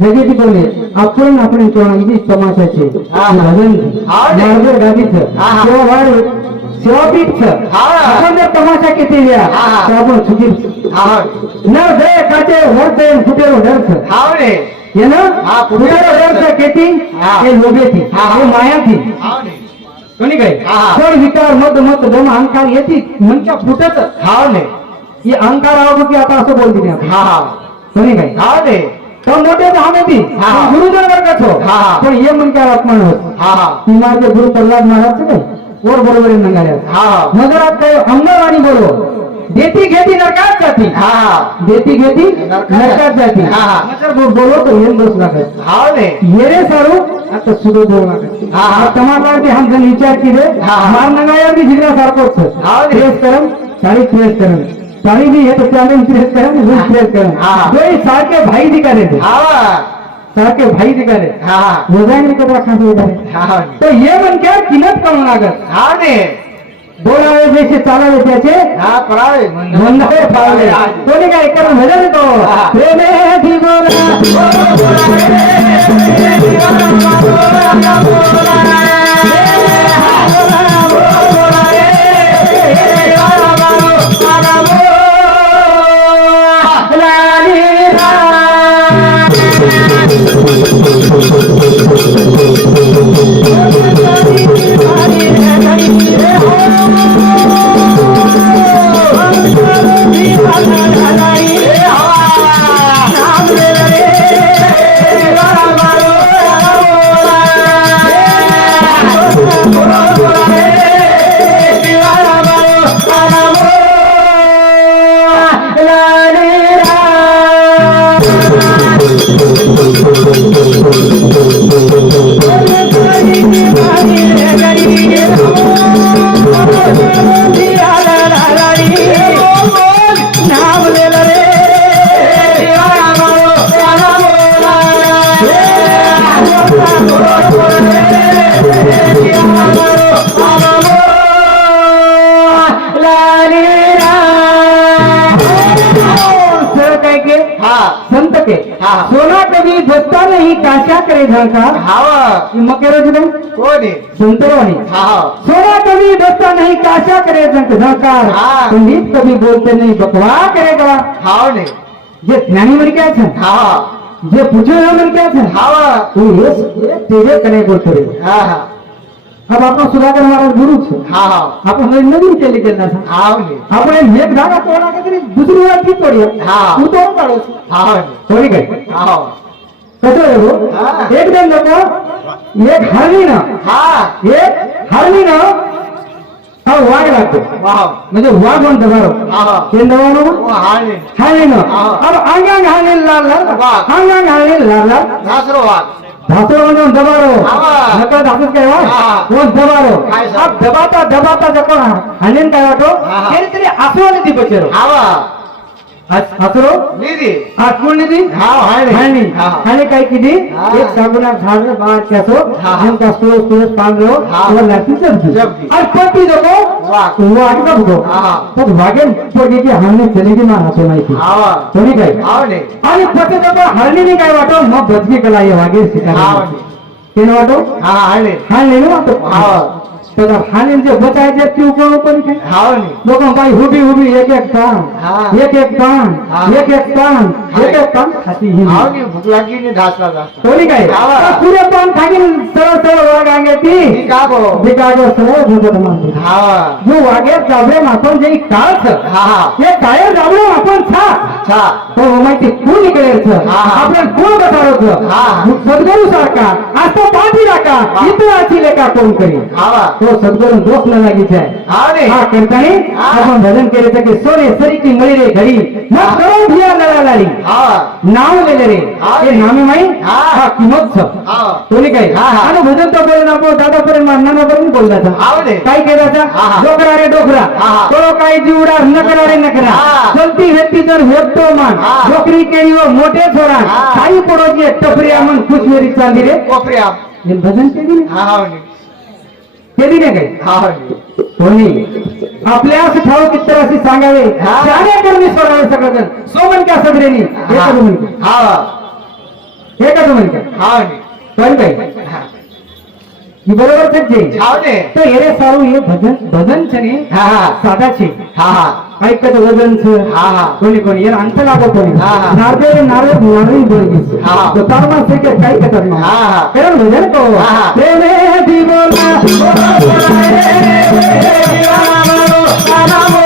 జగతిలోనే అప్పుడప్పుడు ఇది తమాషా గాదిత్ శివవారు శివపీఠ આપણે તમાશા કીધી છે સાબો સુધીર ન દે કાચે વર્તે ફૂટેલો ડર છે આવડે એનો આ ફૂટેલો ડર છે કેતી એ લોભે થી એ માયા થી આવડે કોની ગઈ કોણ વિચાર મત મત દમ અહંકાર એથી મનકા ફૂટત હાવ ને એ અહંકાર આવો કે આપણે असं બોલ દીને હા હા કોની ગઈ આવડે मोठे लहान होती गुरुजन वर्गाच. पण हे मन काय अपमान होत इमारचे गुरु प्रल्हाद महाराज वर बरोबर मजुरात काही अंगणवाणी बरोबर देती घेती नरकात जाती. देती घेती नरकात जाती. बोलो तो हे बस लागत हे रे सारू आता सुरू बोलू लागत तुम्हाला हम जण विचार केले. मार नगाया जिल्ह्यासारखंच हेच करम साडी खेळ करम स्वामी जी है तो क्या मैं इंटरेस्ट करा? मैं इंटरेस्ट करा? तो ये सार के भाई जी करे थे। सार के भाई जी करे वो जाए नहीं कपड़ा खा दे तो ये मन क्या? किमत कम लागत हाँ ने बोलावे जैसे चालावे त्याचे हाँ परावे। मंदावे परावे। तो नहीं क्या एक करो मजा दे। तो प्रेमे थी बोला क्या करे घर का? हाव मग करे तुझे कोण सुनते वाणी सोना कभी बसता नहीं काशा करे झंकार तुम्ही कभी बोलते नहीं बकवा करेगा। हाव ने जे ज्ञानी मन क्या छे जे पूछे हो बोलतो रे हा बापा सुधाकर महाराज गुरु छे आपण हे। नवीन केले गेला आपण एक धागा तोडा का तरी दुसरी वाटी तोडी हा। तू तोड काढो थोडी काय एकदम नको एक हरणी ना एक हरणी ना हा वाघ लागतो म्हणजे वाघ म्हणतो बरोबर केंद्र हाळणी ना अंगांग हाळणी लाल लाल अंगांग हाळणी लाल लाल धासरो वाघ धासरो म्हणजे दबारो नका धासत काय वाघ कोण दबारो हा दबाता दबाता जपून हाणेन काय वाटो तरी असं ती बचेरो ಹಸರು ನೀದಿ ಹಾಕೊಂಡಿದಿ ಹಣ್ಣಿ ಹಣ್ಣಿ ಕೈ ಕಿಡಿ एक साबुना झाड़ में बाहर क्या सो हम का सूरज सूरज पान रो और लड़की चलती और पप्पी देखो तो वो आगे कब दो तब वागे पड़ी कि हमने चली की माना सुनाई थी चोरी गई अरे पति देखो हरनी नहीं गई वाटो मैं बच के कलाई वागे सिखा तेरे वाटो हाँ हरनी हरनी वाटो हाँ तर हाणे जे बचायचे ते उपयोग पण काय हावने लोक बाई उभी उभी एक एक पान हा. एक एक पान हा. एक एक पान एक एक पान खाती ही हावने भूक लागी नी ढासला जास्त कोणी काय खावा. पुरे पान खागीन सरळ सरळ वाघ आगे ती ती का गो बिकागो सरळ भूगत मानतो हावा जो वाघे जाबरे मापन जे काळ छ हा हा हे काय जाबरे मापन छा छा तो माहिती कोण इकडे छ हा, हा. आपण कोण बसारो हा. सद्गुरु सारखा आज तो पाठी राखा हा. इथं आची लेखा कोण करी हावा तो सद्गुरु दोष न लागी छे हावने हा करतानी हा. आपण भजन केले तर की सोने सरी की मळी रे घडी हा. मग करो भिया लढा लाडी हावा नाव लेले रे हा. ते नामे माई हा. हा किंमत छ हावा कोणी काय हा, हा. आणि भजन तो बोले ना दादा पर्यंत नाना पर्यंत बोलला हावने काय केला हा, हा. डोकरा रे डोकरा हा, हा. तो काय जीवडा नकरा रे नकरा हा. चलती व्यक्ती तर होतो मान हा. नोकरी केली व मोठे थोडा हा. काही केली हा नाही हावने कोणी आपल्या असं ठाऊ कित्तर अशी सांगावे. हा. त्याने करून सोडावे सगळं सोमन का सगळ्यांनी एकच म्हणते हावा एकच म्हणते हावने पण काय हा ही बरोबर कच्चे हावने तर हे रे सारू हे भजन भजन છે ને हा हा સાદા છે हा हा ऐकत वजन છે હા, હા. કોની કોની યાર અંત લાગો કોની હા, હા. નારદે નારદ નારદ બોલી ગઈ છે હા, હા. તો તારમાં છે કે કઈ કતર માં હા, હા. કેમ ભજન કહો હા, હા. પ્રેમે દીવોના જાઓ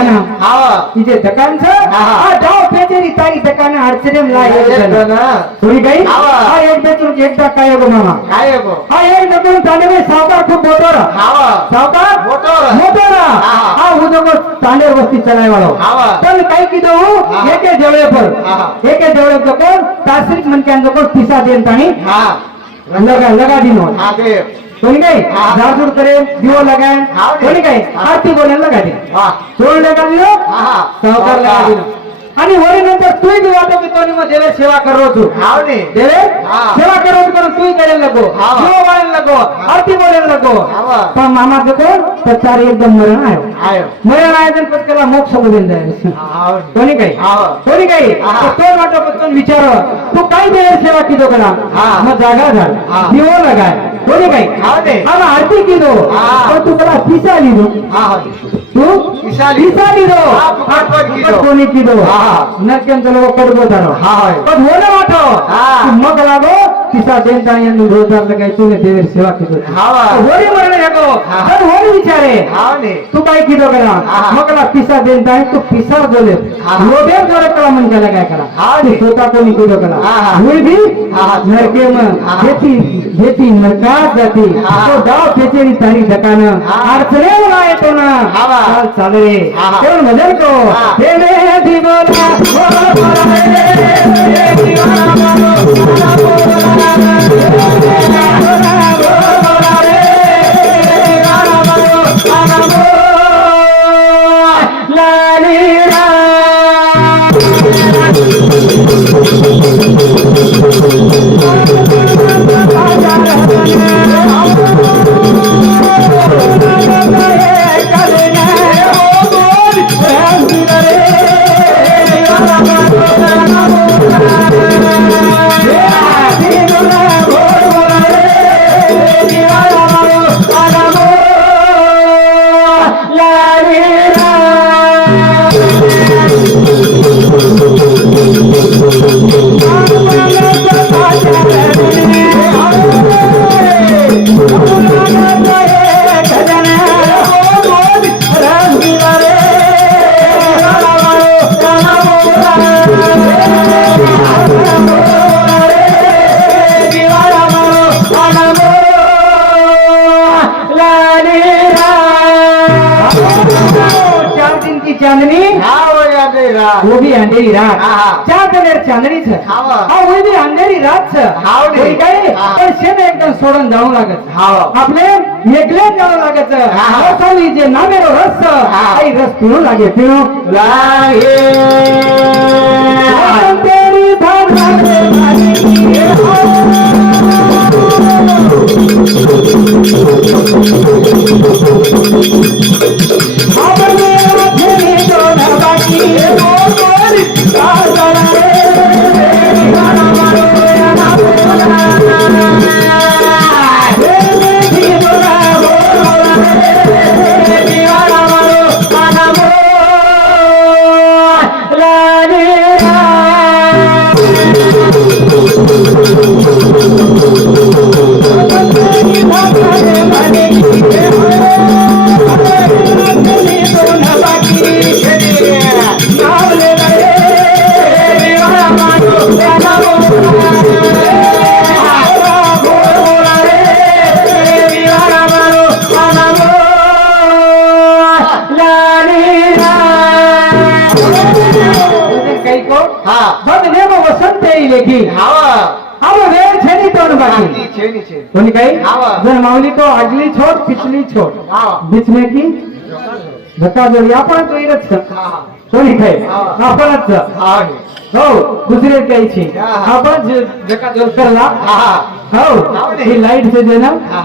દકાના હા ઈ દકાન છે હા જાઓ પેચેરી તારી દકાને અડચણે લાય થોડી ગઈ હા એક બેચું એક દા કાયો મામા કાયો હા એક નંબર તાને ભાઈ સાવકાર ખૂબ મોટો રા હા સાવકાર મોટો રા મોટો રા હા હું તો તાને વસ્તી ચલાય વાળો હા તને કઈ કીધું હું એકે જવળે પર એકે જવળે તો કોણ તાસરીક મન કે અંદર પિસા દેન તાણી હા લગા લગા દીનો હા દેવ कोणी काय हा. झाडझूड करे दिवो लगाय. कोणी काय हा. आरती बोलायला लगा दे सोड लगा दिलो सावकार लगा दिलो અને વળી નંતર તુંય દિવાતો કિતોની માં દેવે સેવા કરો છું હાવ ને દેવે સેવા કરો છું પણ તુંય કરે લગો જો વાળે લગો આરતી બોલે લગો પણ મામા કે તો તારે એકદમ મરણ આયો આયો મરણ આયો તો પછી કેલા મોક્ષ બોલે જાય હાવ કોની કઈ હાવ કોની કઈ તો વાટો પછી વિચારો તું કઈ દેવે સેવા કીધો કરા હા મ જાગા જા દીવો લગાય કોની કઈ હાવ ને આમાં આરતી કીધો પણ તું પેલા પીસા લીધો હા હા કોની કીધો નક્યમ ચલો કડબો તારો પણ હોને વાટો મગ લાગો પિસા દેનતાણી નું રોજગાર લગાય તું ને દેવેર સેવા કીધો હોરે મરણે હેગો તન હોરે વિચારે તું કાઈ કીધો કરા મગલા પિસા દેનતાણી તું પિસા બોલે રોબે જોરે કલા મન લગાય કરા તું પોતા કોની કીધો કરા હું ભી નરકે મ જેતી જેતી નરકા જતી તો દાવ પેચેરી તારી દકાન આર્થરે વાય તો ના जेती नरकात जाती हा. तो दाव खेचेरी तारी ढकान ఓవి అంధేరి రాత్ చాతనేర్ చాందనీ છે હા ઓવી અંધેરી રાત છે હાવડી ઓઈ ગઈ પણ છે ને એકદમ સોડન જવું લાગે છે હા આપણે એકલે જવું લાગે છે હા સોની જે નામેરો રસ છે આ રસ પીણો લાગે પીણો લાગે અંધેરી ધાર ધારે ધારે રે હો વગનેમ વસંતે લેખી. હા. હવે વેર છે ની તોડ બાકી છે ની છે કોની કઈ જન માવલી તો આગલી છોડ પિછલી છોડ. બીચ મે કી? ધક્કા દોરી આપણ તો ઈરત છે કોની કઈ આપણ જ હા. હો ગુજરાત કઈ છે? આપણ જ ધક્કા દોર કરલા હા. હો. એ લાઈટ છે જેના? હા.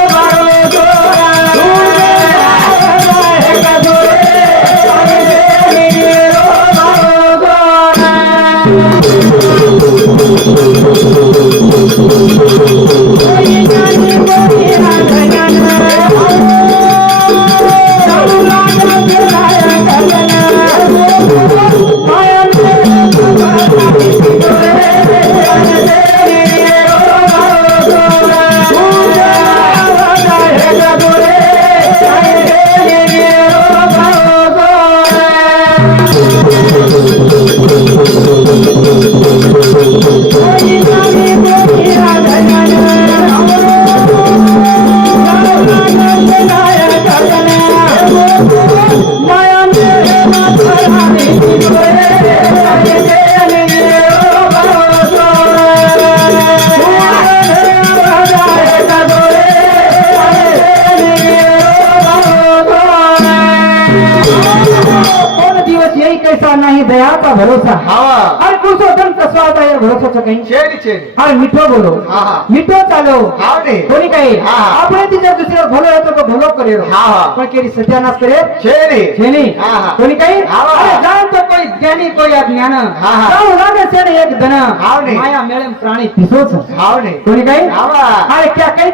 કઈ ચેરી ચેરી હા મીઠો બોલો મીઠો ચાલો આવડે કોની કઈ આપણે બીજા દુસરો ભલો હતો તો ભલો કર્યો હા પણ કેરી સત્યાનાશ કરે ચેરી ચેરી કોની કઈ અરે જાણ તો કોઈ જ્ઞાની કોઈ અજ્ઞાન સૌ લાગે છે ને એક ધન આવડે માયા મેળે પ્રાણી પીસો છે આવડે કોની કઈ આવા અરે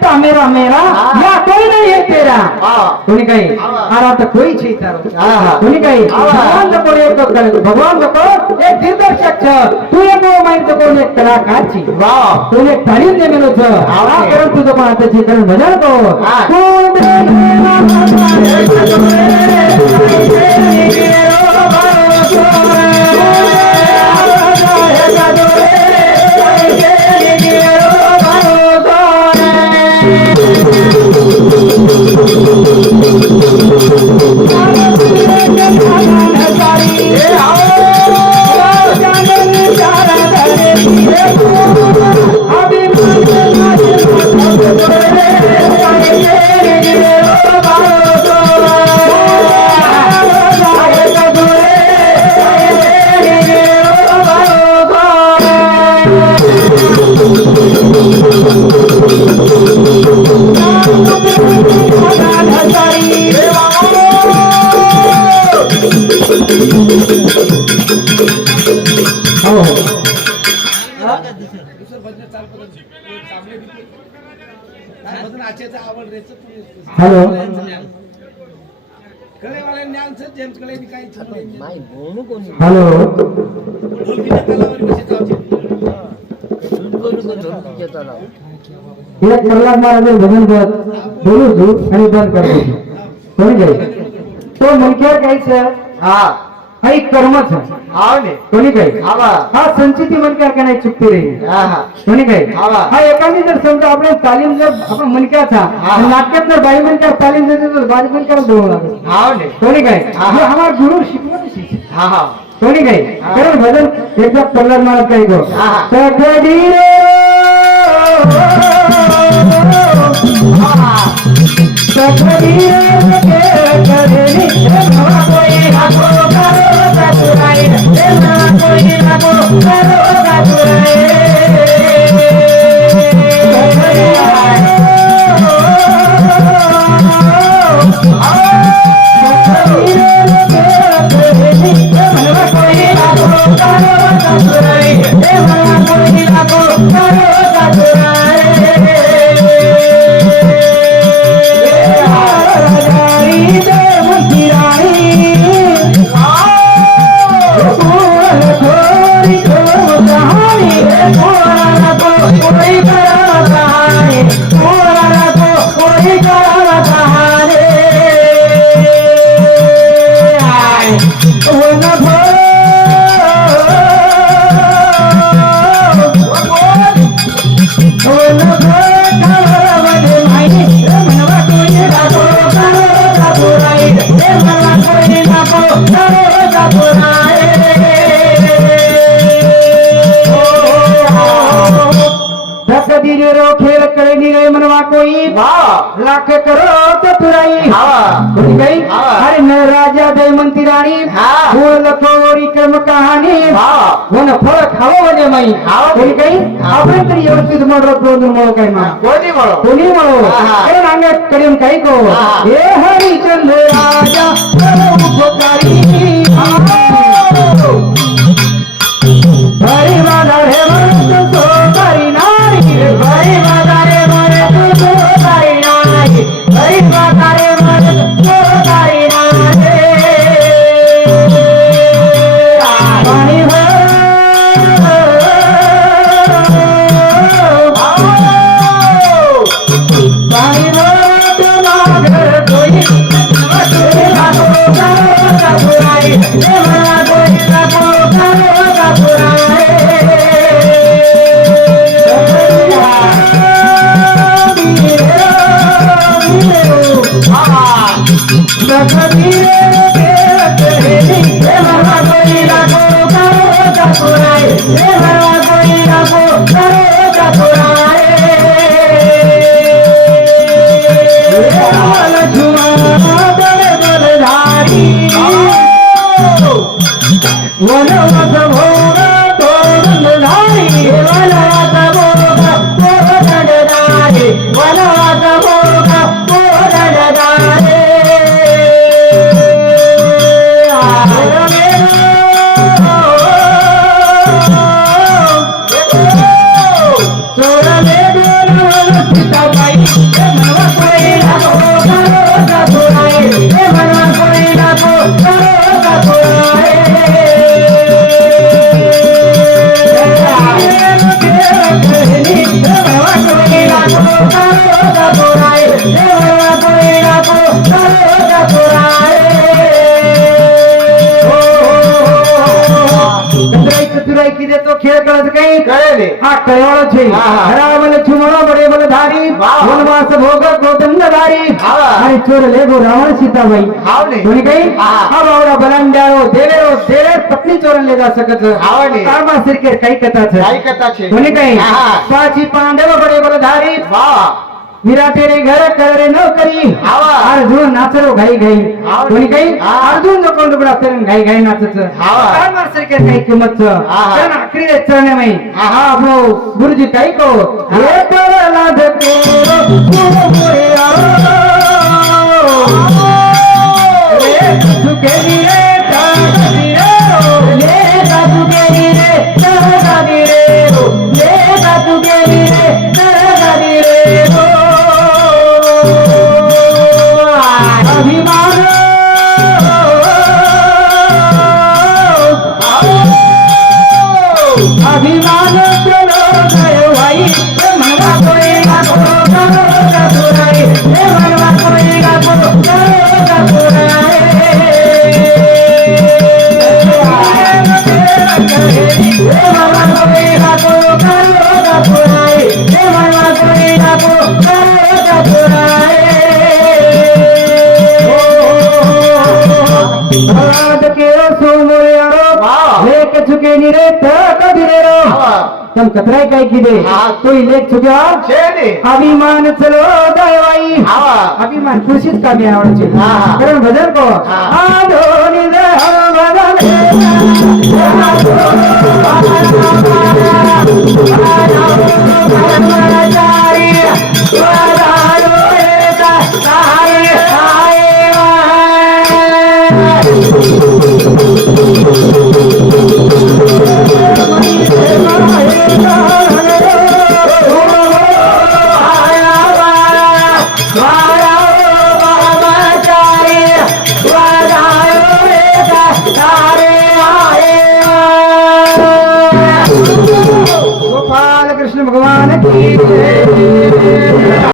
ता मेरा मेरा या कोई नहीं है तेरा उनकाई आरा तो कोई छी तारो उनकाई भगवान कोई एक भगवान लोग एक दिग्दर्शक छ तू एक माहीत तो कोई एक कलाकार छी वाह तू एक धनी ने मेलो छ आरा तू तो पाते छी तर भजन तो तू ગળે નામ છે જેમ્સ ગળે ની કાઈ છે માય બોનું કોની હેલો. ઢોલકી છે? એક કલાકમાં બોલું છું અને બંધ કરું છું. સમજાય? તો મને ક્યાં કહે છે? હા. हा एक कर्मच आहे. कोणी काही हा संचिती मनक्या का नाही चुकते रे? कोणी काही हा एकाने जर समजा आपण तालीम जर आपण मनक्याचा नाट्यात जर बाई मनक्या तालीम देते तर बाई मनक्याला बोलू लागतो कोणी काही हा गुरु शिकवत कोणी काही कारण भजन एकदा पल्लर मारत काही गो सगडी सगडी रे! करे করো नाही कोणी काही आपण तरी व्यवस्थित ಮಾಡೋದು ಒಂದು ಮೊಳಕೈನ ಕೋಣಿ ಮೊಳ ಕೋಣಿ ಕೈ ಕೋ ಏ ಹರಿ ಚಂದ್ರ ರಾಜ ಉಪಕಾರಿ রাখা দিয়ে कयोड़ छे हरा बल चुमड़ो बड़े बल धारी वनवास भोग गोतंग धारी हरि चोर ले गो रावण सीता भाई सुनी गई अब और बलंडारो देवेरो देवे पत्नी चोरन ले जा सकत आवने कर्मा सिर के कई कथा छे कई कथा छे सुनी गई पाची पांडव बड़े बल धारी वाह विराटेरे घर करे। नोकरी अर्जुन नाचरो घाई घाई। कोणी काही? अर्जुन जो कोण रुपडा असेल घाई घाई नाचच काय मास्तर के काही किंमत? कारण आखरी चरणे माई हा भाऊ गुरुजी काही? को हे तर लाज को पुरे आओ हे तुझे लिए खतरा काय की दे तो इलेक चुक्या अभिमान चलो दयवाई अभिमान खुशीच कमी आवडची कारण भजन को आधोनी हनुमान